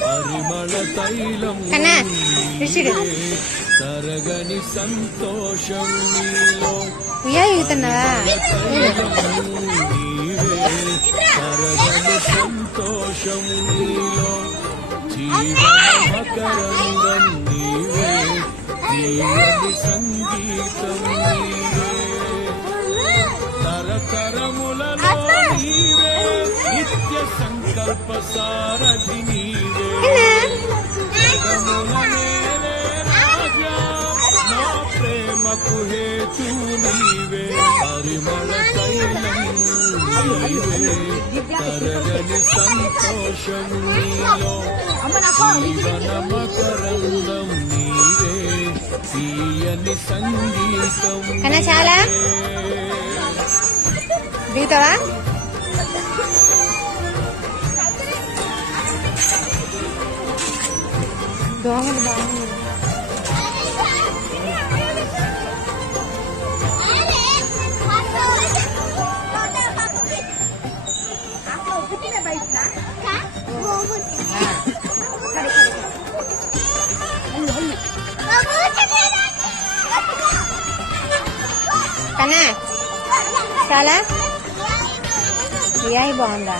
పరిమళ తైలం తరగని సంతోషం నీలో తరగని సంతోషం నీలో జీవనమకరంగం నీవే జీవని సంగీతం నీవే తరతరములలో నీవే నిత్య సంకల్ప సారథి నీవే జగముల నేలే రాజా నా ప్రేమకు హేతు నీవే పరిమళ తైలం నీవే తరగని సంతోషం నీలో జీవనమకరంగం నీవే తీయని సంగీతం కన్నా చాలా దిగుతావా దోమలు బాగుంది కన్నా చాలా బాగుందా